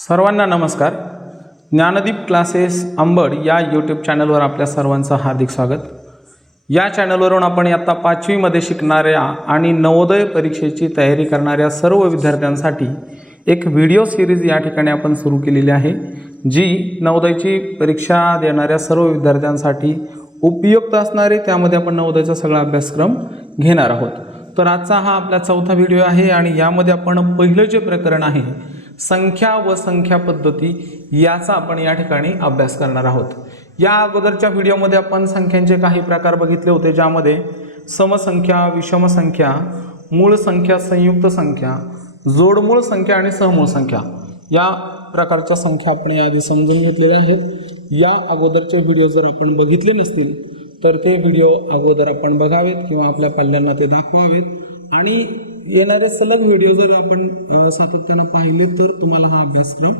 सर्वांना नमस्कार. ज्ञानदीप क्लासेस अंबड या यूट्यूब चॅनलवर आपल्या सर्वांचं हार्दिक स्वागत. या चॅनलवरून आपण आत्ता पाचवीमध्ये शिकणाऱ्या आणि नवोदय परीक्षेची तयारी करणाऱ्या सर्व विद्यार्थ्यांसाठी एक व्हिडिओ सिरीज या ठिकाणी आपण सुरू केलेली आहे जी नवोदयची परीक्षा देणाऱ्या सर्व विद्यार्थ्यांसाठी उपयुक्त असणारे त्यामध्ये आपण नवोदयचा सगळा अभ्यासक्रम घेणार आहोत. तर आजचा हा आपला चौथा व्हिडिओ आहे आणि यामध्ये आपण पहिलं जे प्रकरण आहे संख्या व संख्या पद्धती याचा आपण या ठिकाणी अभ्यास करणार आहोत. या अगोदरच्या व्हिडिओमध्ये आपण संख्यांचे काही प्रकार बघितले होते ज्यामध्ये समसंख्या विषमसंख्या मूळ संख्या संयुक्त संख्या जोडमूळ संख्या आणि सहमूळ संख्या या प्रकारच्या संख्या आपण याआधी समजून घेतलेल्या आहेत. या अगोदरचे व्हिडिओ जर आपण बघितले नसतील तर ते व्हिडिओ अगोदर आपण बघावेत किंवा आपल्या पाल्यांना ते दाखवावेत. आणि येणारे सलग व्हिडिओ जर आपण सातत्यानं पाहिले तर तुम्हाला हा अभ्यासक्रम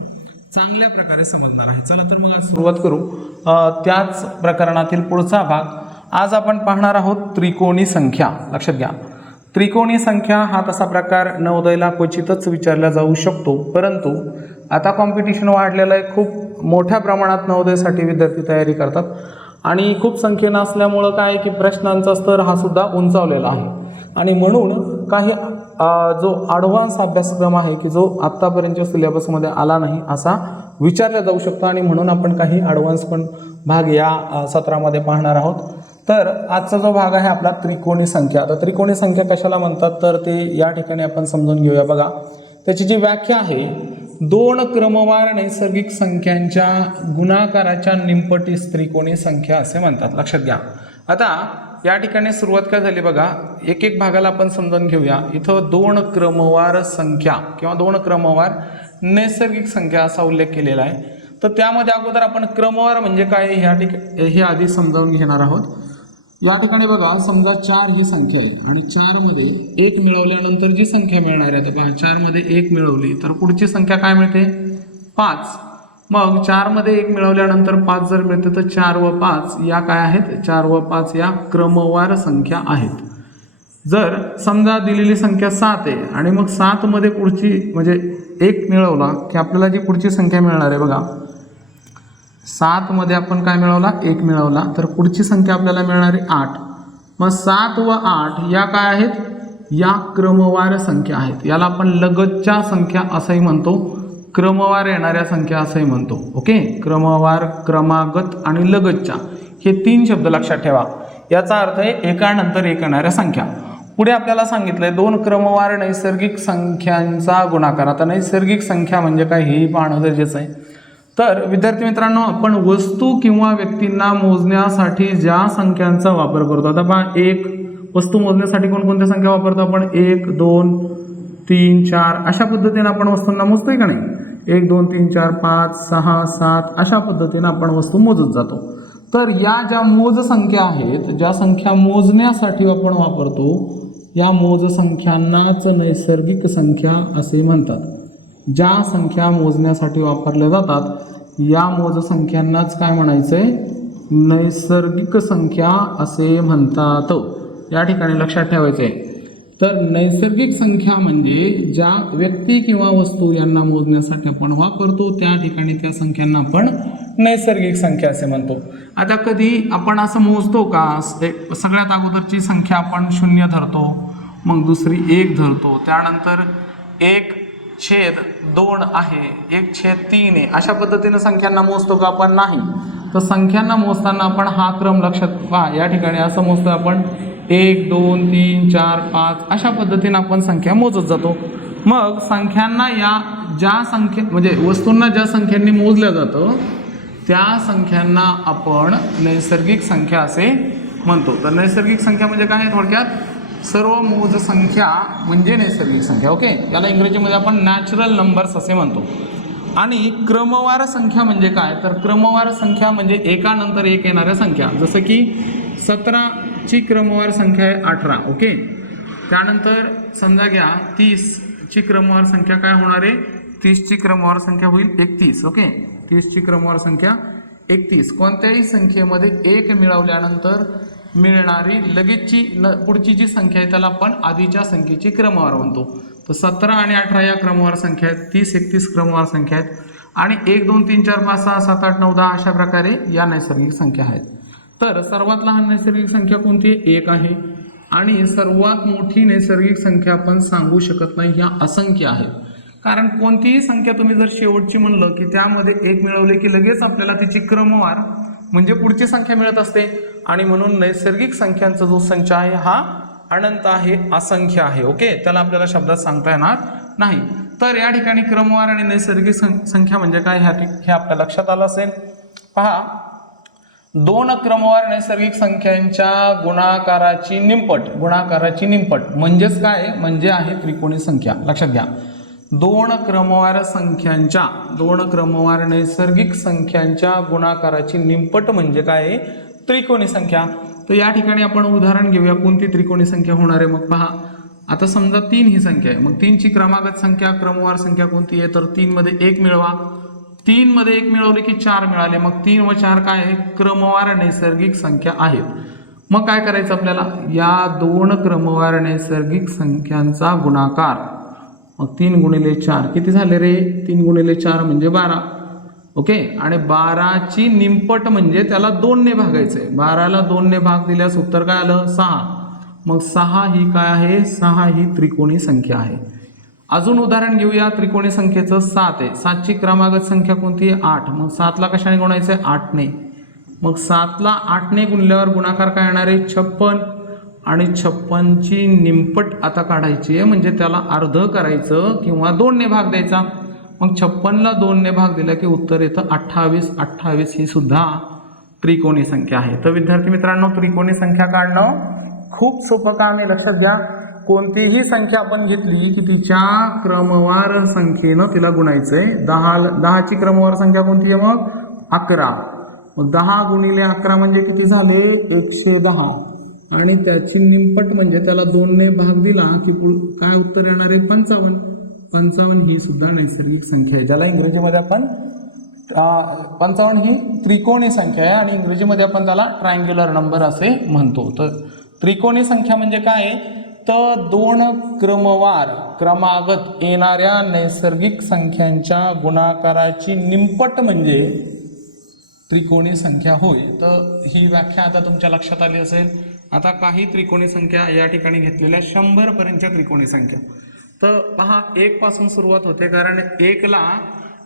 चांगल्या प्रकारे समजणार आहे. चला तर मग आज सुरुवात करू. त्याच प्रकरणातील पुढचा भाग. आज आपण पाहणार आहोत त्रिकोणी संख्या. लक्षात घ्या. त्रिकोणी संख्या हा तसा प्रकार नवोदयला क्वचितच विचारला जाऊ शकतो. परंतु आता कॉम्पिटिशन वाढलेलं आहे. खूप मोठ्या प्रमाणात नवोदयसाठी विद्यार्थी तयारी करतात. आणि खूप संख्येनं असल्यामुळं काय आहे की प्रश्नांचा स्तर हा सुद्धा उंचावलेला आहे. आणि म्हणून काही जो ॲडव्हान्स अभ्यासक्रम आहे की जो आत्तापर्यंतच्या सिलेबसमध्ये आला नाही असा विचारला जाऊ शकतो आणि म्हणून आपण काही ॲडव्हान्स पण भाग या सत्रामध्ये पाहणार आहोत. तर आजचा जो भाग आहे आपला त्रिकोणी संख्या. आता त्रिकोणी संख्या कशाला म्हणतात? तर ते या ठिकाणी आपण समजून घेऊया बघा. त्याची जी व्याख्या आहे दोन क्रमवार नैसर्गिक संख्यांच्या गुणाकाराच्या निंपटीस त्रिकोणी संख्या असे म्हणतात. लक्षात घ्या. आता या ठिकाणी सुरुवात काय झाली बघा एक एक भागाला आपण समजून घेऊया. इथं दोन क्रमवार संख्या किंवा दोन क्रमवार नैसर्गिक संख्या असा उल्लेख केलेला आहे. तर त्यामध्ये अगोदर आपण क्रमवार म्हणजे काय ह्या ठिकाणी हे आधी समजावून घेणार आहोत. या ठिकाणी बघा समजा चार ही संख्या आहे आणि चारमध्ये एक मिळवल्यानंतर जी संख्या मिळणार आहे आता पहा चारमध्ये एक मिळवली तर पुढची संख्या काय मिळते? पाच. मग चारमध्ये एक मिळवल्यानंतर पाच जर मिळते तर चार व पाच या काय आहेत? चार व पाच या क्रमवार संख्या आहेत. जर समजा दिलेली संख्या सात आहे आणि मग सातमध्ये पुढची म्हणजे एक मिळवला की आपल्याला जी पुढची संख्या मिळणार आहे बघा. सातमध्ये आपण काय मिळवला? एक मिळवला. तर पुढची संख्या आपल्याला मिळणार आहे आठ. मग सात व आठ या काय आहेत? या क्रमवार संख्या आहेत. याला आपण लगतच्या संख्या असंही म्हणतो. क्रमवार येणाऱ्या संख्या असंही म्हणतो. ओके क्रमवार क्रमागत आणि लगतच्या हे तीन शब्द लक्षात ठेवा. याचा अर्थ आहे एकानंतर एक येणाऱ्या संख्या. पुढे आपल्याला सांगितलंय दोन क्रमवार नैसर्गिक संख्यांचा गुणाकार. आता नैसर्गिक संख्या म्हणजे काय हेही पाहणं गरजेचं आहे. तर विद्यार्थी मित्रांनो आपण वस्तू किंवा व्यक्तींना मोजण्यासाठी ज्या संख्यांचा वापर करतो आता पहा एक वस्तू मोजण्यासाठी कोणकोणत्या संख्या वापरतो आपण? एक दोन तीन चार अशा पद्धतीने आपण वस्तूंना मोजतोय का नाही? एक दोन तीन चार पाच सहा सात अशा पद्धतीने आपण वस्तू मोजत जातो. तर या ज्या मोजसंख्या आहेत ज्या संख्या मोजण्यासाठी आपण वापरतो या मोजसंख्यांनाच नैसर्गिक संख्या असे म्हणतात. ज्या संख्या मोजण्यासाठी वापरल्या जातात या मोजसंख्यांनाच काय म्हणायचं आहे नैसर्गिक संख्या असे म्हणतात. या ठिकाणी लक्षात ठेवायचं आहे तर नैसर्गिक संख्या म्हणजे ज्या व्यक्ती किंवा वस्तू यांना मोजण्यासाठी आपण वापरतो त्या ठिकाणी त्या संख्यांना आपण नैसर्गिक संख्या असे म्हणतो. आता कधी आपण असं मोजतो का? एक- सगळ्यात अगोदरची संख्या आपण शून्य धरतो मग दुसरी एक धरतो. त्यानंतर एक छेद दोन आहे एक छेद तीन आहे. अशा पद्धतीनं संख्यांना मोजतो का आपण? नाही. तर संख्यांना मोजताना आपण हा क्रम लक्षात पहा या ठिकाणी असं मोजतो आपण एक दोन तीन चार पाच अशा पद्धतीने आपण संख्या मोजत जातो. मग संख्यांना या ज्या संख्ये म्हणजे वस्तूंना ज्या संख्यांनी मोजल्या जातं त्या संख्यांना आपण नैसर्गिक संख्या असे म्हणतो. तर नैसर्गिक संख्या म्हणजे काय आहे थोडक्यात? सर्व मोज संख्या म्हणजे नैसर्गिक संख्या ओके? याला इंग्रजीमध्ये आपण नॅचरल नंबर्स असे म्हणतो. आणि क्रमवार संख्या म्हणजे काय? तर क्रमवार संख्या म्हणजे एकानंतर एक येणाऱ्या संख्या. जसं की सतरा ची क्रमवार संख्या आहे अठरा ओके? त्यानंतर समजा घ्या तीसची क्रमवार संख्या काय होणार आहे? तीसची क्रमवार संख्या होईल एकतीस ओके? तीसची क्रमवार संख्या एकतीस. कोणत्याही संख्येमध्ये एक मिळवल्यानंतर मिळणारी लगेचची न पुढची जी संख्या आहे त्याला आपण आधीच्या संख्येची क्रमवार म्हणतो. तर सतरा आणि अठरा या क्रमवार संख्या आहेत तीस एकतीस क्रमवार संख्या आहेत. आणि एक दोन तीन चार पाच सहा सात आठ नऊ दहा अशा प्रकारे या नैसर्गिक संख्या आहेत. तर सर्वात लहान नैसर्गिक संख्या कोणती आहे? एक आहे. आणि सर्वात मोठी नैसर्गिक संख्या आपण सांगू शकत नाही ह्या असंख्य आहेत. कारण कोणतीही संख्या तुम्ही जर शेवटची म्हणलं की त्यामध्ये एक मिळवले की लगेच आपल्याला तिची क्रमवार म्हणजे पुढची संख्या मिळत असते. आणि म्हणून नैसर्गिक संख्यांचा जो संच आहे हा अनंत आहे असंख्य आहे. ओके? त्याला आपल्याला शब्दात सांगता येणार नाही. तर या ठिकाणी क्रमवार आणि नैसर्गिक सं- संख्या म्हणजे काय? ह्या ठिक- हे आपल्या लक्षात आलं असेल. पहा. दोन क्रमवार नैसर्गिक संख्यांच्या गुणाकाराची निंपट गुणाकाराची निंपट म्हणजेच काय? म्हणजे आहे त्रिकोणी संख्या. लक्षात घ्या. दोन क्रमवार संख्यांच्या दोन क्रमवार नैसर्गिक संख्यांच्या गुणाकाराची निंपट म्हणजे काय? आहे? त्रिकोणी संख्या. तर या ठिकाणी आपण उदाहरण घेऊया. कोणती त्रिकोणी संख्या होणार आहे? मग पहा. आता समजा तीन ही संख्या आहे. मग तीनची क्रमागत संख्या क्रमवार संख्या कोणती आहे? तर तीनमध्ये एक मिळवा. तीन मध्ये एक मिळवले की चार मिळाले. मग तीन व चार काय आहे? क्रमवार नैसर्गिक संख्या आहेत. मग काय करायचं आपल्याला? या दोन क्रमवार नैसर्गिक संख्यांचा गुणाकार. मग तीन गुणिले चार. किती झाले रे? तीन गुणिले चार म्हणजे बारा. ओके? आणि बाराची निमपट म्हणजे त्याला दोनने भागायचंय. बाराला दोनने भाग दिल्यास उत्तर काय आलं? सहा. मग सहा ही काय आहे? सहा ही त्रिकोणी संख्या आहे. अजून उदाहरण घेऊया. त्रिकोणी संख्येचं सात आहे. सातची क्रमागत संख्या कोणती आहे? आठ. मग सातला कशाने गुणायचं आहे आठने. मग सातला आठने गुणल्यावर गुणाकार काय येणार आहे? छप्पन. आणि छप्पनची निमपट आता काढायची आहे. म्हणजे त्याला अर्ध करायचं किंवा दोनने भाग द्यायचा. मग छप्पनला दोनने भाग दिला की उत्तर येतं अठ्ठावीस. अठ्ठावीस ही सुद्धा त्रिकोणी संख्या आहे. तर विद्यार्थी मित्रांनो त्रिकोणी संख्या काढणं खूप सोपं काम आहे. लक्षात घ्या. कोणतीही संख्या आपण घेतली की तिच्या क्रमवार संख्येनं तिला गुणायचं आहे दहा दहाची क्रमवार संख्या कोणती आहे मग? अकरा. मग दहा गुणिले अकरा म्हणजे किती झाले? एकशे दहा. आणि त्याची निमपट म्हणजे त्याला दोनने भाग दिला की काय उत्तर येणार आहे? पंचावन्न. पंचावन्न ही सुद्धा नैसर्गिक संख्या आहे ज्याला इंग्रजीमध्ये आपण पंचावन्न ही त्रिकोणी संख्या आहे आणि इंग्रजीमध्ये आपण त्याला ट्रायंग्युलर नंबर असे म्हणतो. तर त्रिकोणी संख्या म्हणजे काय आहे? तर दोन क्रमवार क्रमागत येणाऱ्या नैसर्गिक संख्यांच्या गुणाकाराची निंपट म्हणजे त्रिकोणी संख्या होय. तर ही व्याख्या आता तुमच्या लक्षात आली असेल. आता काही त्रिकोणी संख्या या ठिकाणी घेतलेल्या शंभरपर्यंतच्या त्रिकोणी संख्या. तर पहा एक पासून सुरुवात होते कारण एकला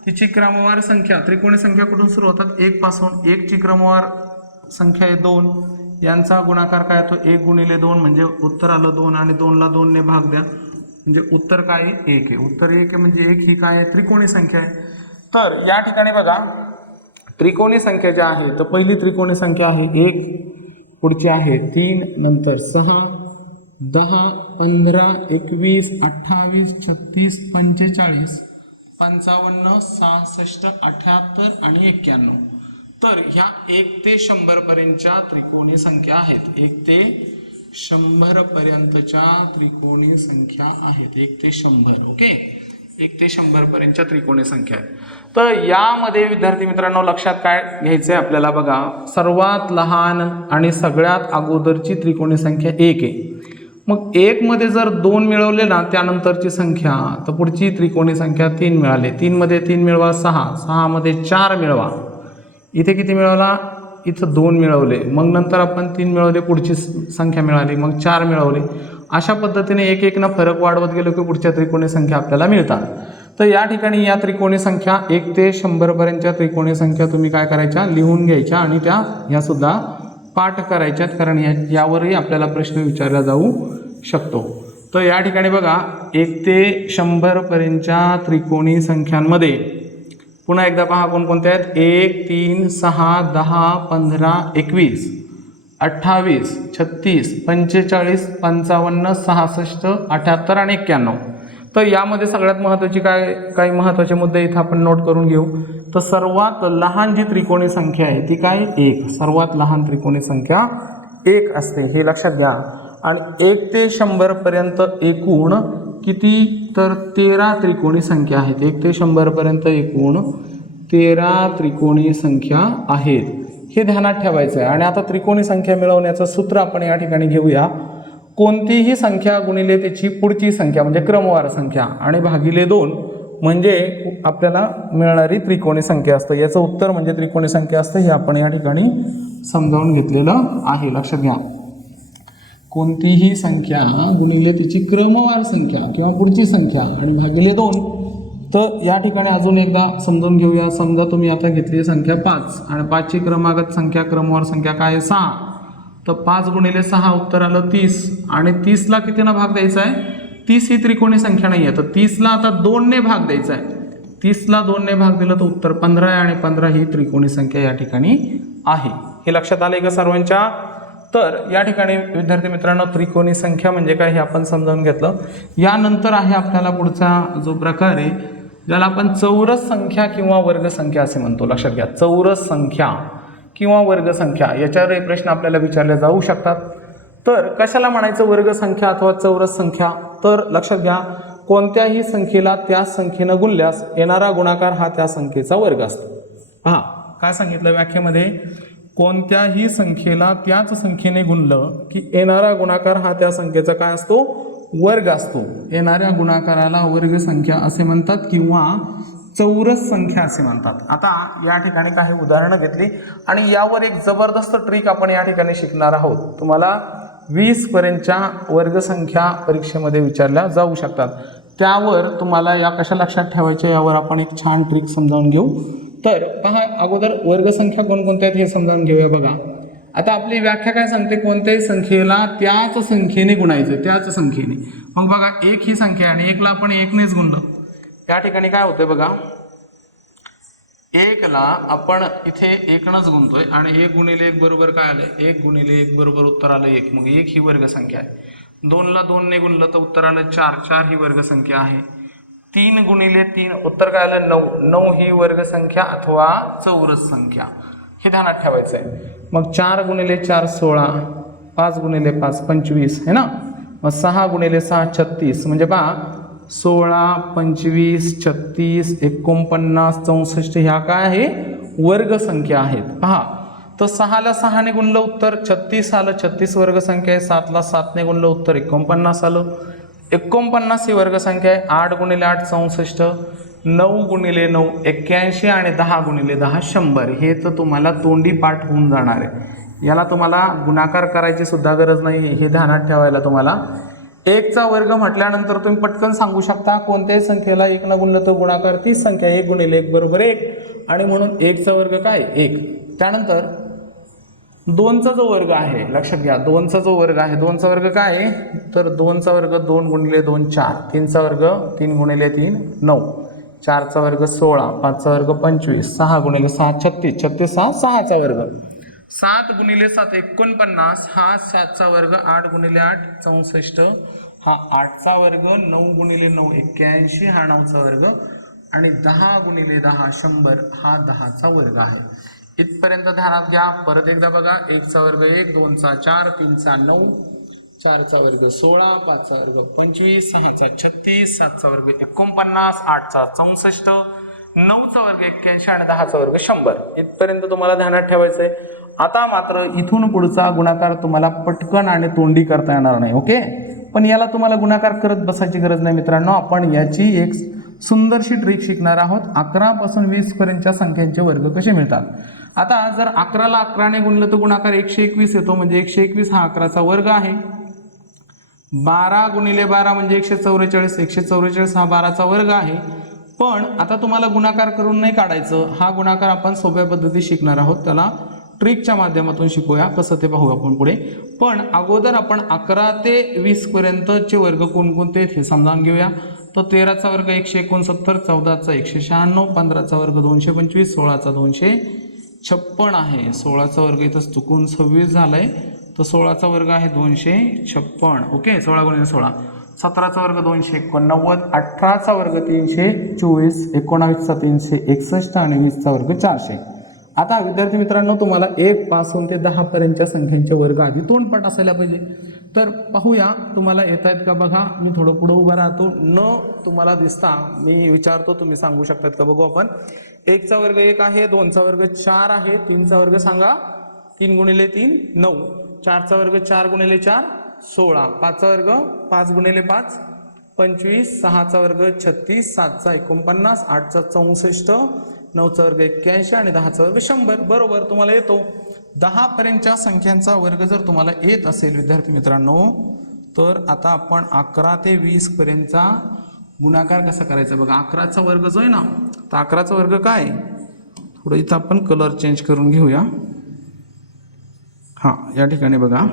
तिची क्रमवार संख्या त्रिकोणी संख्या कुठून सुरू होतात एक पासून एकची क्रमवार संख्या आहे दोन. यांचा गुणाकार काय तो एक गुणिले दोन म्हणजे उत्तर आलं दोन आणि दोनला दोनने भाग द्या. म्हणजे उत्तर काय आहे? एक आहे. उत्तर एक आहे म्हणजे एक ही काय आहे? त्रिकोणी संख्या आहे. तर या ठिकाणी बघा. त्रिकोणी संख्या ज्या आहे तर पहिली त्रिकोणी संख्या आहे एक पुढची आहे तीन नंतर सहा दहा पंधरा एकवीस अठ्ठावीस छत्तीस पंचेचाळीस पंचावन्न सहासष्ट अठ्याहत्तर आणि एक्क्याण्णव. तर ह्या एक ते शंभर पर्यंतच्या त्रिकोणी संख्या आहेत. एक ते शंभर पर्यंतच्या त्रिकोणी संख्या आहेत. एक ते शंभर ओके? एक ते शंभर पर्यंतच्या त्रिकोणी संख्या आहेत. तर यामध्ये विद्यार्थी मित्रांनो लक्षात काय घ्यायचं आहे आपल्याला बघा? सर्वात लहान आणि सगळ्यात अगोदरची त्रिकोणी संख्या एक आहे. मग एकमध्ये जर दोन मिळवले ना त्यानंतरची संख्या तर पुढची त्रिकोणी संख्या तीन मिळाली. तीनमध्ये तीन मिळवा सहा. सहामध्ये चार मिळवा. इथे किती मिळवला? इथं दोन मिळवले. मग नंतर आपण तीन मिळवले पुढची संख्या मिळाली. मग चार मिळवले. अशा पद्धतीने एक एकनं फरक वाढवत गेलो की पुढच्या त्रिकोणी संख्या आपल्याला मिळतात. तर या ठिकाणी या त्रिकोणी संख्या एक ते शंभरपर्यंतच्या त्रिकोणी संख्या तुम्ही काय करायच्या? लिहून घ्यायच्या आणि त्या ह्यासुद्धा पाठ करायच्यात कारण या यावरही आपल्याला प्रश्न विचारला जाऊ शकतो. तर या ठिकाणी बघा एक ते शंभरपर्यंतच्या त्रिकोणी संख्यांमध्ये पुन्हा एकदा पहा कोणकोणत्या आहेत. एक तीन सहा दहा पंधरा एकवीस अठ्ठावीस छत्तीस पंचेचाळीस पंचावन्न सहासष्ट अठ्याहत्तर आणि एक्क्याण्णव. तर यामध्ये सगळ्यात महत्त्वाची काय काही महत्त्वाचे मुद्दे इथं आपण नोट करून घेऊ. तर सर्वात लहान जी त्रिकोणी संख्या आहे ती काय? एक. सर्वात लहान त्रिकोणी संख्या एक असते हे लक्षात घ्या. आणि एक ते शंभरपर्यंत एकूण किती? तर तेरा त्रिकोणी संख्या आहेत. एक ते शंभरपर्यंत एकूण तेरा त्रिकोणी संख्या आहेत. हे ध्यानात ठेवायचं आहे. आणि आता त्रिकोणी संख्या मिळवण्याचं सूत्र आपण या ठिकाणी घेऊया. कोणतीही संख्या गुणिले त्याची पुढची संख्या म्हणजे क्रमवार संख्या आणि भागिले दोन म्हणजे आपल्याला मिळणारी त्रिकोणी संख्या असतं. याचं उत्तर म्हणजे त्रिकोणी संख्या असतं हे आपण या ठिकाणी समजावून घेतलेलं आहे. लक्षात घ्या. कोणतीही संख्या गुणिले तिची क्रमवार संख्या किंवा पुढची संख्या आणि भागिले दोन तर या ठिकाणी अजून एकदा समजून घेऊया. समजा तुम्ही आता घेतली संख्या पाच आणि पाचची क्रमागत संख्या क्रमवार संख्या काय आहे? सहा. तर पाच गुणिले सहा उत्तर आलं तीस आणि तीसला कितीनं भाग द्यायचा आहे? तीस ही त्रिकोणी संख्या नाही आहे तर तीसला आता दोनने भाग द्यायचा आहे. तीसला दोनने भाग दिलं तर उत्तर पंधरा आहे आणि पंधरा ही त्रिकोणी संख्या या ठिकाणी आहे. हे लक्षात आलंय का सर्वांच्या? तर या ठिकाणी विद्यार्थी मित्रांनो त्रिकोणी संख्या म्हणजे काय हे आपण समजावून घेतलं. यानंतर आहे आपल्याला पुढचा जो प्रकार आहे ज्याला आपण चौरस संख्या किंवा वर्गसंख्या असे म्हणतो. लक्षात घ्या चौरस संख्या किंवा वर्गसंख्या याच्यावरही प्रश्न आपल्याला विचारले जाऊ शकतात. तर कशाला म्हणायचं वर्गसंख्या अथवा चौरस संख्या? तर लक्षात घ्या कोणत्याही संख्येला त्या संख्येनं गुणल्यास येणारा गुणाकार हा त्या संख्येचा वर्ग असतो. पहा काय सांगितलं व्याख्येमध्ये? कोणत्याही संख्येला त्याच संख्येने गुणलं की येणारा गुणाकार हा त्या संख्येचा काय असतो? वर्ग असतो. येणाऱ्या गुणाकाराला वर्ग संख्या असे म्हणतात किंवा चौरस संख्या असे म्हणतात. आता या ठिकाणी काही उदाहरणं घेतली आणि यावर एक जबरदस्त ट्रिक आपण या ठिकाणी शिकणार आहोत. तुम्हाला वीस पर्यंतच्या वर्गसंख्या परीक्षेमध्ये विचारल्या जाऊ शकतात. त्यावर तुम्हाला या कशा लक्षात ठेवायच्या यावर आपण एक छान ट्रिक समजावून घेऊ. तर पहा अगोदर वर्गसंख्या कोणकोणत्या आहेत हे समजावून घेऊया बघा. आता आपली व्याख्या काय सांगते? कोणत्याही संख्येला त्याच संख्येने गुणायचं त्याच संख्येने. मग बघा एक ही संख्या आहे आणि एकला आपण एकनेच गुणलं. त्या ठिकाणी काय होतंय बघा? एकला आपण इथे एकनच गुणतोय आणि एक गुणिले एक बरोबर काय आलं एक गुणिले एक बरोबर उत्तर आलं एक. मग एक ही वर्गसंख्या आहे. दोनला दोनने गुणलं तर उत्तर आलं चार. चार ही वर्गसंख्या आहे. तीन गुणिले तीन उत्तर काय आलं नऊ नऊ ही वर्ग संख्या अथवा चौरस संख्या. हे ध्यानात ठेवायचं आहे मग चार गुणिले चार सोळा पाच गुणिले पाच पंचवीस है ना? मग सहा गुणिले सहा छत्तीस म्हणजे पहा सोळा पंचवीस छत्तीस एकोणपन्नास चौसष्ट ह्या काय आहे? वर्गसंख्या आहेत. पहा तर सहाला सहाने गुणलं उत्तर छत्तीस आलं छत्तीस वर्गसंख्या आहे सातला सातने गुणलं उत्तर एकोणपन्नास आलं. एकोणपन्नास ही वर्गसंख्या आहे. आठ गुणिले आठ चौसष्ट नऊ गुणिले नऊ एक्क्याऐंशी आणि दहा गुणिले दहा शंभर. हे तर तुम्हाला तोंडी पाठ होऊन जाणार आहे. याला तुम्हाला गुणाकार करायची सुद्धा गरज नाही. हे ध्यानात ठेवायला तुम्हाला. एकचा वर्ग म्हटल्यानंतर तुम्ही पटकन सांगू शकता कोणत्याही संख्येला एक न गुणलं तर गुणाकार तीच संख्या एक गुणिले एक बरोबर एक. आणि म्हणून एकचा वर्ग काय? एक. त्यानंतर दोनचा जो वर्ग आहे लक्षात घ्या दोनचा जो वर्ग आहे दोनचा वर्ग काय? आहे तर दोनचा वर्ग दोन गुणिले दोन चार तीनचा वर्ग तीन गुणिले तीन नऊ चारचा वर्ग सोळा पाचचा वर्ग पंचवीस सहा गुणिले सहा छत्तीस छत्तीस सहा सहाचा वर्ग. सात गुणिले सात एकोणपन्नास हा सातचा वर्ग आठ गुणिले आठ चौसष्ट हा आठचा वर्ग नऊ गुणिले नऊ एक्क्याऐंशी हा नऊचा वर्ग आणि दहा गुणिले दहा शंभर हा दहाचा वर्ग आहे. इथपर्यंत ध्यानात घ्या. परत एकदा बघा. एकचा वर्ग एक दोनचा चार तीनचा नऊ चारचा वर्ग सोळा पाचचा वर्ग पंचवीस सहाचा छत्तीस सातचा वर्ग एकोणपन्नास आठचा चौसष्ट नऊचा वर्ग एक्क्याऐंशी आणि दहाचा वर्ग शंभर. इथपर्यंत तुम्हाला ध्यानात ठेवायचं आहे आता मात्र इथून पुढचा गुणाकार तुम्हाला पटकन आणि तोंडी करता येणार नाही ओके? पण याला तुम्हाला गुणाकार करत बसायची गरज नाही मित्रांनो. आपण याची एक सुंदरशी ट्रिक शिकणार आहोत. अकरा पासून वीस पर्यंतच्या संख्यांचे वर्ग कसे मिळतात? आता जर अकराला अकराने गुणलं तर गुणाकार एकशे एकवीस येतो म्हणजे एकशे एकवीस हा अकराचा वर्ग आहे. बारा गुणिले बारा म्हणजे एकशे चौवेचाळीस एकशे चौवेचाळीस हा बाराचा वर्ग आहे. पण आता तुम्हाला गुणाकार करून नाही काढायचं. हा गुणाकार आपण सोप्या पद्धती शिकणार आहोत. त्याला ट्रिकच्या माध्यमातून शिकूया. कसं ते पाहू आपण पुढे. पण अगोदर आपण अकरा ते वीस पर्यंतचे वर्ग कोणकोणते हे समजावून घेऊया. तर तेराचा वर्ग एकशे एकोणसत्तर चौदाचा एकशे शहाण्णव पंधराचा वर्ग दोनशे पंचवीस सोळाचा दोनशे छप्पन आहे. सोळाचा वर्ग इथं चुकून सव्वीस झाला आहे तर सोळाचा वर्ग आहे दोनशे छप्पन. ओके सोळा गुणिले सोळा. सतराचा वर्ग दोनशे एकोणनव्वद. अठराचा वर्ग तीनशे चोवीस. एकोणावीसचा तीनशे एकसष्ट आणि वीसचा वर्ग चारशे. आता विद्यार्थी मित्रांनो तुम्हाला एक पासून ते दहापर्यंतच्या पर्यंतच्या वर्ग आधी तोंडपाठ असायला पाहिजे. तर पाहूया तुम्हाला येत आहेत का बघा. मी थोडं पुढं उभा राहतो. न तुम्हाला दिसता मी विचारतो तुम्ही सांगू शकतात का? बघू आपण. एकचा वर्ग एक आहे दोनचा वर्ग चार आहे तीनचा वर्ग सांगा तीन गुणिले तीन नऊ. चारचा वर्ग चार गुणिले चार सोळा. पाचचा वर्ग पाच गुणिले पाच पंचवीस. सहाचा वर्ग छत्तीस सातचा एकोणपन्नास आठचा चौसष्ट नऊचा वर्ग एक्क्याऐंशी आणि दहाचा वर्ग शंभर. बरोबर तुम्हाला येतो. दहापर्यंतच्या संख्यांचा वर्ग जर तुम्हाला येत असेल विद्यार्थी मित्रांनो तर आता आपण अकरा ते वीसपर्यंतचा गुणाकार कसा करायचा? बघा अकराचा वर्ग जो आहे ना तर अकराचा वर्ग काय? थोडं इथं आपण कलर चेंज करून घेऊया. हां या ठिकाणी बघा.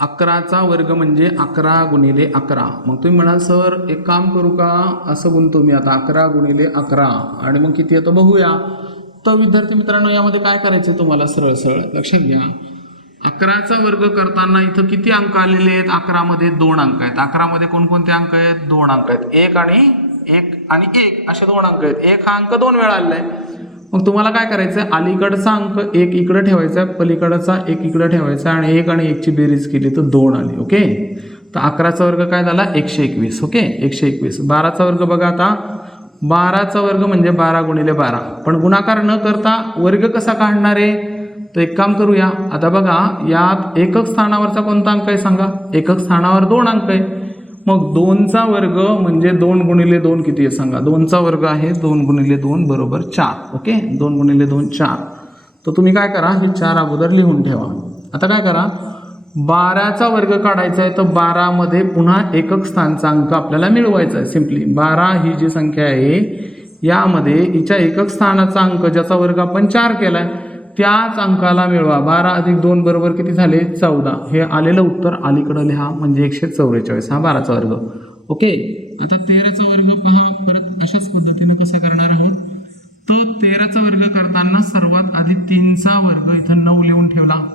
अकराचा वर्ग म्हणजे अकरा गुणिले अकरा. मग तुम्ही म्हणाल सर एक काम करू का? असं गुणतो मी आता अकरा गुणिले अकरा. आणि मग किती येतं बघूया. तर विद्यार्थी मित्रांनो यामध्ये काय करायचं तुम्हाला? सरळ सरळ लक्षात घ्या. अकराचा वर्ग करताना इथं किती अंक आलेले आहेत? अकरामध्ये दोन अंक आहेत. अकरामध्ये कोणकोणते अंक आहेत? दोन अंक आहेत. एक आणि एक आणि एक. असे दोन अंक आहेत. एक हा अंक दोन वेळा आलेला आहे. मग तुम्हाला काय करायचं आहे अलीकडचा अंक एक इकडं ठेवायचा आहे पलीकडचा एक इकडं ठेवायचा आहे आणि एक आणि एकची बेरीज केली तर दोन आली ओके? तर अकराचा वर्ग काय झाला? एकशे एकवीस ओके? एकशे एकवीस. बाराचा वर्ग बघा आता. बाराचा वर्ग म्हणजे बारा गुणिले बारा. पण गुणाकार न करता वर्ग कसा काढणार आहे? तर एक काम करूया. आता बघा यात एकक स्थानावरचा कोणता अंक आहे सांगा? एकक स्थानावर दोन अंक आहे. मग दोनचा वर्ग म्हणजे दोन गुणिले दोन किती आहे सांगा? दोनचा वर्ग आहे दोन गुणिले दोन बरोबर चार. ओके? दोन गुणिले दोन चार. तर तुम्ही काय करा? हे चार अगोदर लिहून ठेवा. आता काय करा? बाराचा वर्ग काढायचा आहे तर बारामध्ये पुन्हा एकक स्थानचा अंक आपल्याला मिळवायचा आहे. सिम्पली बारा ही जी संख्या आहे यामध्ये हिच्या एकक स्थानाचा अंक ज्याचा वर्ग आपण चार केला आहे त्याच अंकाला मिळवा. बारा अधिक दोन बरोबर किती झाले? चौदा. हे आलेलं उत्तर अलीकडं लिहा. म्हणजे एकशे चौवेचाळीस. हा बाराचा वर्ग. ओके? आता तेराचा वर्ग पहा. परत अशाच पद्धतीने कसं करणार आहोत? तर तेराचा वर्ग करताना सर्वात आधी तीनचा वर्ग इथं नऊ लिहून ठेवला.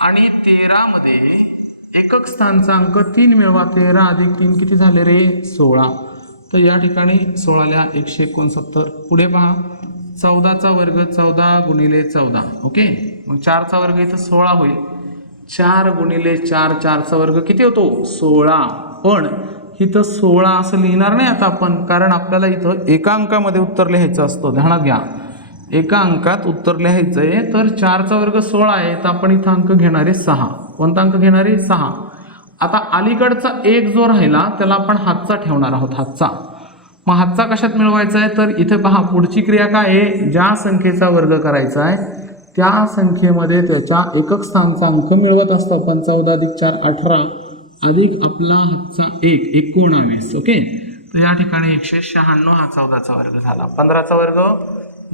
आणि तेरामध्ये एकक स्थानचा अंक तीन मिळवा. तेरा अधिक तीन किती झाले रे? सोळा. तर या ठिकाणी सोळाला एकशे एकोणसत्तर. पुढे पहा. चौदाचा वर्ग चौदा गुणिले चौदा. ओके? मग चारचा वर्ग इथं सोळा होईल. चार गुणिले चार चारचा वर्ग किती होतो? सोळा. पण इथं सोळा असं लिहिणार नाही आता आपण कारण आपल्याला इथं एका अंकामध्ये उत्तर लिहायचं असतं. ध्यानात घ्या. एका अंकात उत्तर लिहायचं आहे तर चारचा वर्ग सोळा आहे तर आपण इथं अंक घेणारे सहा. कोणता अंक घेणारे सहा. आता अलीकडचा एक जो राहिला त्याला आपण हातचा ठेवणार आहोत हातचा. मग हातचा कशात मिळवायचा आहे? तर इथे पहा पुढची क्रिया काय आहे? ज्या संख्येचा वर्ग करायचा आहे त्या संख्येमध्ये त्याच्या एकक स्थानचा अंक मिळवत असतो आपण. चौदा अधिक चार अठरा. अधिक आपला हातचा एक एकोणावीस ओके? तर या ठिकाणी एकशे शहाण्णव हा चौदाचा वर्ग झाला. पंधराचा वर्ग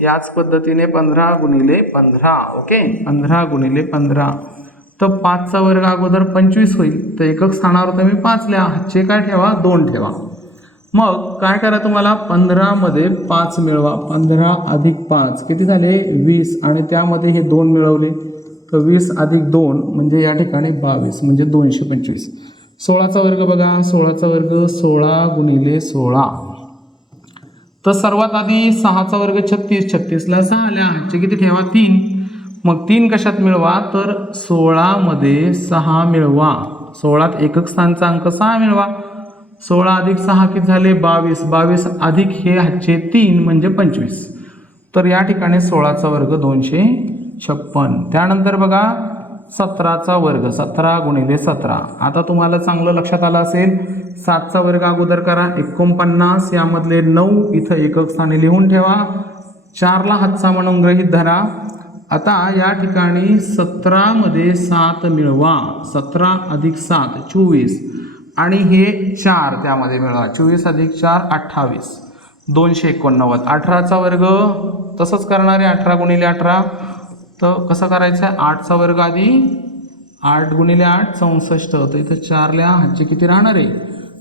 याच पद्धतीने पंधरा गुणिले पंधरा ओके? पंधरा गुणिले पंधरा. तर पाचचा वर्ग अगोदर पंचवीस होईल. तर एकक स्थानावर तुम्ही पाच लिहा हातचे काय ठेवा? दोन ठेवा. मग काय करा तुम्हाला? पंधरामध्ये पाच मिळवा. पंधरा अधिक पाच. किती झाले? वीस. आणि त्यामध्ये हे दोन मिळवले. तर वीस अधिक दोन म्हणजे या ठिकाणी बावीस म्हणजे दोनशे पंचवीस. सोळाचा वर्ग बघा. सोळाचा वर्ग सोळा गुणिले सोळा. तर सर्वात आधी सहाचा वर्ग छत्तीस. छत्तीसला सहा आल्या ह्याचे किती ठेवा? तीन. मग तीन कशात मिळवा? तर सोळामध्ये सहा मिळवा. सोळात एकक स्थानचा अंक सहा मिळवा. सोळा अधिक सहा किती झाले? बावीस. बावीस अधिक हे हातचे तीन म्हणजे पंचवीस. तर या ठिकाणी सोळाचा वर्ग दोनशे छप्पन. त्यानंतर बघा सतराचा वर्ग. सतरा गुणिले सतरा. आता तुम्हाला चांगलं लक्षात आलं असेल सातचा वर्ग अगोदर करा. एकोणपन्नास यामधले नऊ इथं एकक स्थानी लिहून ठेवा. चारला हातचा म्हणून गृहीत धरा. आता या ठिकाणी सतरामध्ये सात मिळवा. सतरा अधिक सात चोवीस. आणि हे चार त्यामध्ये मिळणार. चोवीस अधिक चार अठ्ठावीस. दोनशे एकोणनव्वद. अठराचा वर्ग तसंच करणार आहे अठरा गुणिले अठरा. तर कसं करायचं? आहे आठचा वर्ग आधी आठ गुणिले आठ चौसष्ट. तर इथं चारल्या हातचे किती राहणार आहे?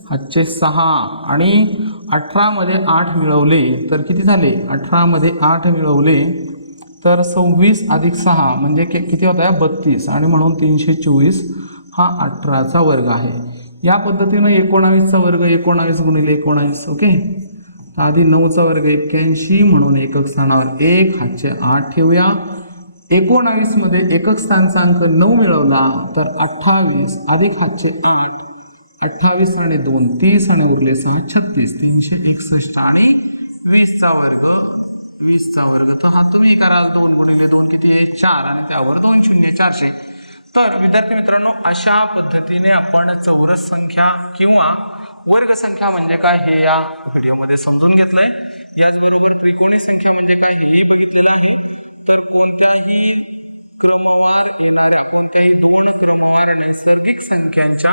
हातचे सहा. आणि अठरामध्ये आठ मिळवले तर किती झाले? अठरामध्ये आठ मिळवले तर सव्वीस अधिक सहा म्हणजे कि किती होत? आहे बत्तीस. आणि म्हणून तीनशे चोवीस हा अठराचा वर्ग आहे. या पद्धतीनं एकोणावीसचा वर्ग एकोणावीस गुणिले एकोणावीस ओके? तर आधी नऊचा वर्ग एक्क्याऐंशी म्हणून एकक स्थानावर एक हातचे आठ ठेवूया. एकोणावीसमध्ये एकक स्थानचा अंक नऊ मिळवला तर अठ्ठावीस अधिक हातचे आठ अठ्ठावीस आणि दोन तीस आणि उरले सहा छत्तीस तीनशे एकसष्ट आणि वीसचा वर्ग वीसचा वर्ग. तर हा तुम्ही कराल दोन गुणिले दोन किती आहे? चार आणि त्यावर दोन शून्य चारशे. तर विद्यार्थी मित्रांनो अशा पद्धतीने आपण चौरस संख्या किंवा वर्ग संख्या म्हणजे काय हे या व्हिडिओमध्ये समजून घेतलंय. याचबरोबर त्रिकोणी संख्या म्हणजे काय हे बघितलेलं आहे तर कोणत्याही क्रमवार येणाऱ्या कोणत्याही दोन क्रमवार नैसर्गिक संख्यांच्या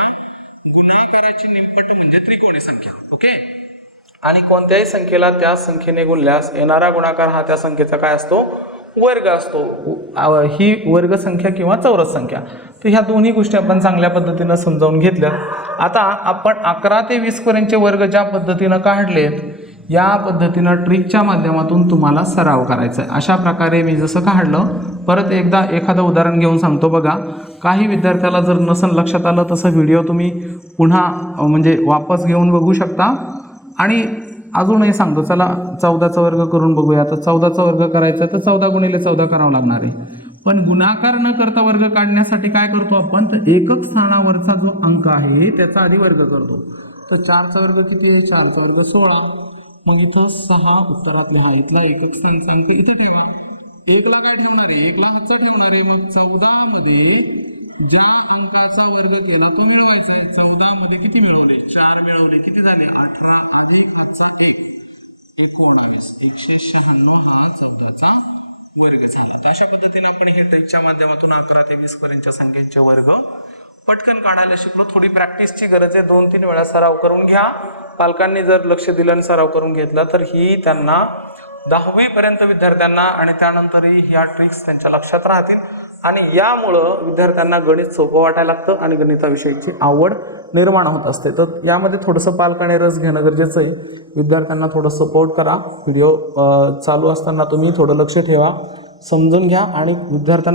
गुणाकाराची निमपट म्हणजे त्रिकोणी संख्या ओके? आणि कोणत्याही संख्येला त्या संख्येने गुणल्यास येणारा गुणाकार हा त्या संख्येचा काय असतो? वर्ग असतो. ही वर्ग संख्या किंवा चौरस संख्या. तर ह्या दोन्ही गोष्टी आपण चांगल्या पद्धतीनं समजावून घेतल्या. आता आपण अकरा ते वीस पर्यंतचे वर्ग ज्या पद्धतीनं काढलेत या पद्धतीनं ट्रिकच्या माध्यमातून तुम्हाला सराव करायचा आहे. अशा प्रकारे मी जसं काढलं परत एकदा एखादं उदाहरण घेऊन सांगतो बघा. काही विद्यार्थ्याला जर नसन लक्षात आलं तसं व्हिडिओ तुम्ही पुन्हा म्हणजे वापस घेऊन बघू शकता. आणि अजूनही सांगतो चला चौदाचा वर्ग करून बघूया. आता चौदाचा वर्ग करायचा तर चौदा गुणिले चौदा करावं लागणार आहे. पण गुणाकार न करता वर्ग काढण्यासाठी काय करतो आपण? तर एकक स्थानावरचा जो अंक आहे त्याचा आधी वर्ग करतो. तर चारचा वर्ग किती आहे? चारचा वर्ग सोळा. मग इथं सहा उत्तरात लिहा इथला एकक स्थानचा अंक इथं ठेवा. एकला काय ठेवणार आहे? एकला हातचा ठेवणार आहे. मग चौदामध्ये ज्या अंकाचा वर्ग केला तो मिळवायचा आहे. चौदा मध्ये किती मिळवले? चार मिळवले. किती झाले? अठरा अधिक आजचा एक. एकोणावीस. एकशे शहाण्णव हा चौदाचा वर्ग झाला. तर अशा पद्धतीने आपण हे ट्रिकच्या माध्यमातून अकरा ते वीस पर्यंतच्या संख्येचे वर्ग पटकन काढायला शिकलो. थोडी प्रॅक्टिसची गरज आहे. दोन तीन वेळा सराव करून घ्या. पालकांनी जर लक्ष दिलं आणि सराव करून घेतला तर ही त्यांना दहावीपर्यंत विद्यार्थ्यांना आणि त्यानंतरही ह्या ट्रिक्स त्यांच्या लक्षात राहतील. आणि यामुळं विद्यार्थ्यांना गणित सोपं वाटायला लागतं आणि गणिताविषयीची आवड निर्माण होत असते. तर यामध्ये थोडंसं पालकाने रस घेणं गरजेचं आहे. विद्यार्थ्यांना थोडं सपोर्ट करा. व्हिडिओ चालू असताना तुम्ही थोडं लक्ष ठेवा. समजून घ्या आणि विद्यार्थ्यांना